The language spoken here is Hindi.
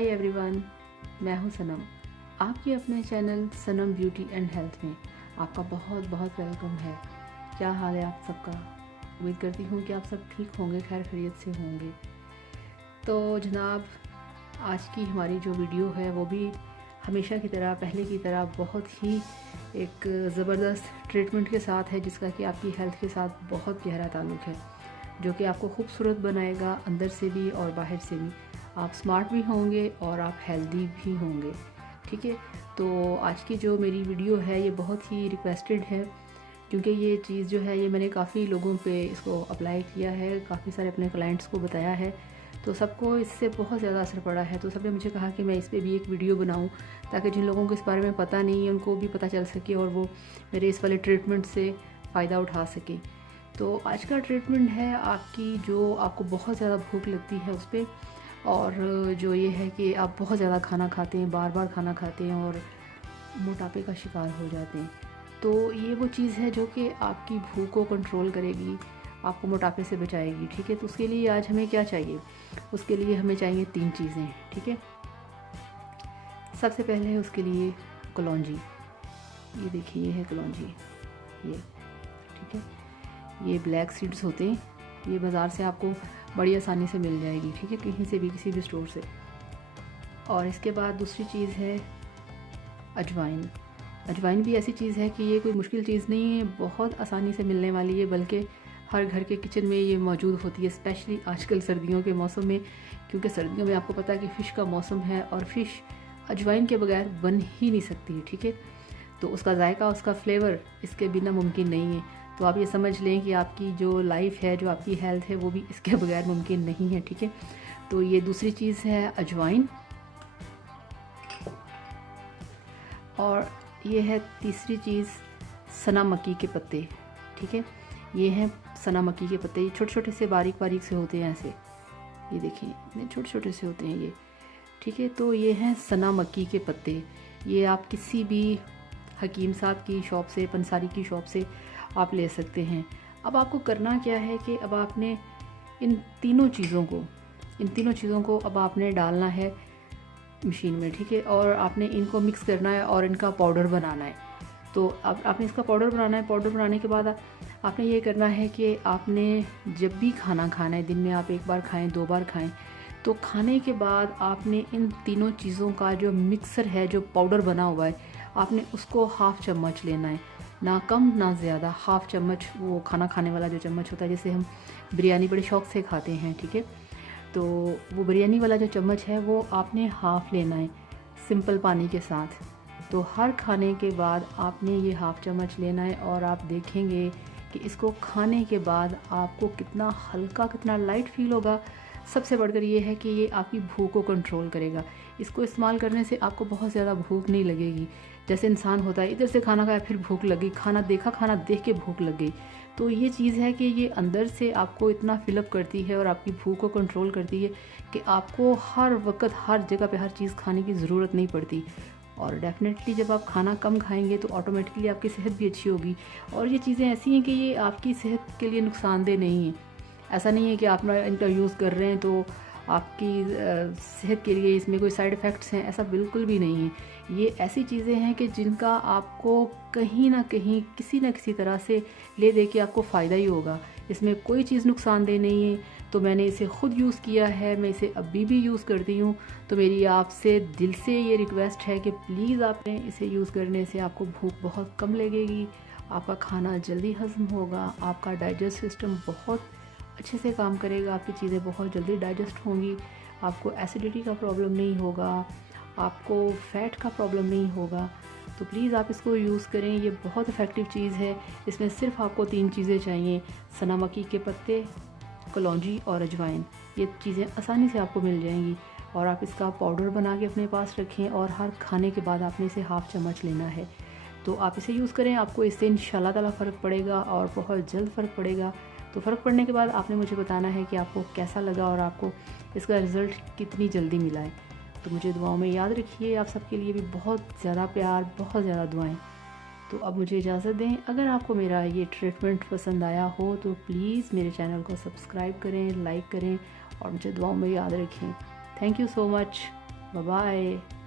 हाय एवरीवन, मैं हूं सनम। आपके अपने channel Sanam beauty and health में आपका बहुत बहुत वेलकम है। क्या हाल है आप सबका? उम्मीद करती हूं कि आप सब ठीक होंगे, खैर खैरियत से होंगे। तो जनाब, आज की हमारी जो वीडियो है वो भी हमेशा की तरह, पहले की तरह बहुत ही एक ज़बरदस्त ट्रीटमेंट के साथ है, जिसका कि आपकी हेल्थ के साथ बहुत गहरा ताल्लुक़ है, जो कि आपको खूबसूरत बनाएगा अंदर से भी और बाहर से भी। आप स्मार्ट भी होंगे और आप हेल्दी भी होंगे। ठीक है, तो आज की जो मेरी वीडियो है ये बहुत ही रिक्वेस्टेड है, क्योंकि ये चीज़ जो है ये मैंने काफ़ी लोगों पे इसको अप्लाई किया है, काफ़ी सारे अपने क्लाइंट्स को बताया है, तो सबको इससे बहुत ज़्यादा असर पड़ा है। तो सबने मुझे कहा कि मैं इस पर भी एक वीडियो बनाऊं, ताकि जिन लोगों को इस बारे में पता नहीं है उनको भी पता चल सके और वो मेरे इस वाले ट्रीटमेंट से फ़ायदा उठा सके। तो आज का ट्रीटमेंट है आपकी जो आपको बहुत ज़्यादा भूख लगती है उस पर, और जो ये है कि आप बहुत ज़्यादा खाना खाते हैं, बार बार खाना खाते हैं और मोटापे का शिकार हो जाते हैं। तो ये वो चीज़ है जो कि आपकी भूख को कंट्रोल करेगी, आपको मोटापे से बचाएगी। ठीक है, तो उसके लिए आज हमें क्या चाहिए? उसके लिए हमें चाहिए 3 चीज़ें। ठीक है, सबसे पहले है उसके लिए कलौंजी। ये देखिए, ये है कलौंजी, ये ठीक है। ये ब्लैक सीड्स होते हैं, ये बाज़ार से आपको बड़ी आसानी से मिल जाएगी। ठीक है, कहीं से भी, किसी भी स्टोर से। और इसके बाद दूसरी चीज़ है अजवाइन। अजवाइन भी ऐसी चीज़ है कि ये कोई मुश्किल चीज़ नहीं है, बहुत आसानी से मिलने वाली है, बल्कि हर घर के किचन में ये मौजूद होती है, स्पेशली आजकल सर्दियों के मौसम में, क्योंकि सर्दियों में आपको पता है कि फ़िश का मौसम है और फ़िश अजवाइन के बगैर बन ही नहीं सकती है। ठीक है, तो उसका जायका, उसका फ्लेवर इसके बिना मुमकिन नहीं है। तो आप ये समझ लें कि आपकी जो लाइफ है, जो आपकी हेल्थ है, वो भी इसके बगैर मुमकिन नहीं है। ठीक है, तो ये दूसरी चीज़ है अजवाइन, और ये है तीसरी चीज़ सना मक्की के पत्ते। ठीक है, ये हैं सना मक्की के पत्ते। ये छोटे छोटे से बारीक बारीक से होते हैं, ऐसे, ये देखिए इतने छोटे छोटे से होते हैं ये। ठीक है, तो ये हैं सना मक्की के पत्ते। ये आप किसी भी हकीम साहब की शॉप से, पंसारी की शॉप से आप ले सकते हैं। अब आपको करना क्या है कि अब आपने इन तीनों चीज़ों को अब आपने डालना है मशीन में। ठीक है, और आपने इनको मिक्स करना है और इनका पाउडर बनाना है। तो अब आपने इसका पाउडर बनाना है। पाउडर बनाने के बाद आपने ये करना है कि आपने जब भी खाना खाना है, दिन में आप 1 बार खाएं, 2 बार खाएं, तो खाने के बाद आपने इन तीनों चीज़ों का जो मिक्सर है, जो पाउडर बना हुआ है, आपने उसको 1/2 चम्मच लेना है, ना कम ना ज़्यादा। 1/2 चम्मच, वो खाना खाने वाला जो चम्मच होता है, जैसे हम बिरयानी बड़े शौक़ से खाते हैं। ठीक है, तो वो बिरयानी वाला जो चम्मच है वो आपने 1/2 लेना है, सिंपल पानी के साथ। तो हर खाने के बाद आपने ये 1/2 चम्मच लेना है, और आप देखेंगे कि इसको खाने के बाद आपको कितना हल्का, कितना लाइट फील होगा। सबसे बढ़कर ये है कि ये आपकी भूख को कंट्रोल करेगा। इसको इस्तेमाल करने से आपको बहुत ज़्यादा भूख नहीं लगेगी। जैसे इंसान होता है, इधर से खाना खाया, फिर भूख लगी, खाना देखा, खाना देख के भूख लग गई। तो ये चीज़ है कि ये अंदर से आपको इतना फिलअप करती है और आपकी भूख को कंट्रोल करती है कि आपको हर वक्त, हर जगह पे हर चीज़ खाने की ज़रूरत नहीं पड़ती। और डेफ़िनेटली जब आप खाना कम खाएंगे तो ऑटोमेटिकली आपकी सेहत भी अच्छी होगी। और ये चीज़ें ऐसी हैं कि ये आपकी सेहत के लिए नुकसानदेह नहीं है। ऐसा नहीं है कि आप इनका यूज़ कर रहे हैं तो आपकी सेहत के लिए इसमें कोई साइड इफ़ेक्ट्स हैं, ऐसा बिल्कुल भी नहीं है। ये ऐसी चीज़ें हैं कि जिनका आपको कहीं ना कहीं, किसी न किसी तरह से ले दे के आपको फ़ायदा ही होगा। इसमें कोई चीज़ नुकसानदेह नहीं है। तो मैंने इसे ख़ुद यूज़ किया है, मैं इसे अभी भी यूज़ करती हूँ। तो मेरी आपसे दिल से ये रिक्वेस्ट है कि प्लीज़ आपने इसे यूज़ करने से आपको भूख बहुत कम लगेगी, आपका खाना जल्दी हज़म होगा, आपका डाइजेस्ट सिस्टम बहुत अच्छे से काम करेगा, आपकी चीज़ें बहुत जल्दी डाइजेस्ट होंगी, आपको एसिडिटी का प्रॉब्लम नहीं होगा, आपको फ़ैट का प्रॉब्लम नहीं होगा। तो प्लीज़ आप इसको यूज़ करें, ये बहुत इफ़ेक्टिव चीज़ है। इसमें सिर्फ आपको 3 चीज़ें चाहिए, सना मक्की के पत्ते, कलौंजी और अजवाइन। ये चीज़ें आसानी से आपको मिल जाएंगी, और आप इसका पाउडर बना के अपने पास रखें, और हर खाने के बाद आपने इसे 1/2 चम्मच लेना है। तो आप इसे यूज़ करें, आपको इससे इंशाल्लाह ताला फ़र्क पड़ेगा, और बहुत जल्द फ़र्क पड़ेगा। तो फ़र्क पड़ने के बाद आपने मुझे बताना है कि आपको कैसा लगा और आपको इसका रिज़ल्ट कितनी जल्दी मिला है। तो मुझे दुआओं में याद रखिए। आप सबके लिए भी बहुत ज़्यादा प्यार, बहुत ज़्यादा दुआएं। तो अब मुझे इजाज़त दें। अगर आपको मेरा ये ट्रीटमेंट पसंद आया हो तो प्लीज़ मेरे चैनल को सब्सक्राइब करें, लाइक करें, और मुझे दुआओं में याद रखें। Thank you so much. Bye bye.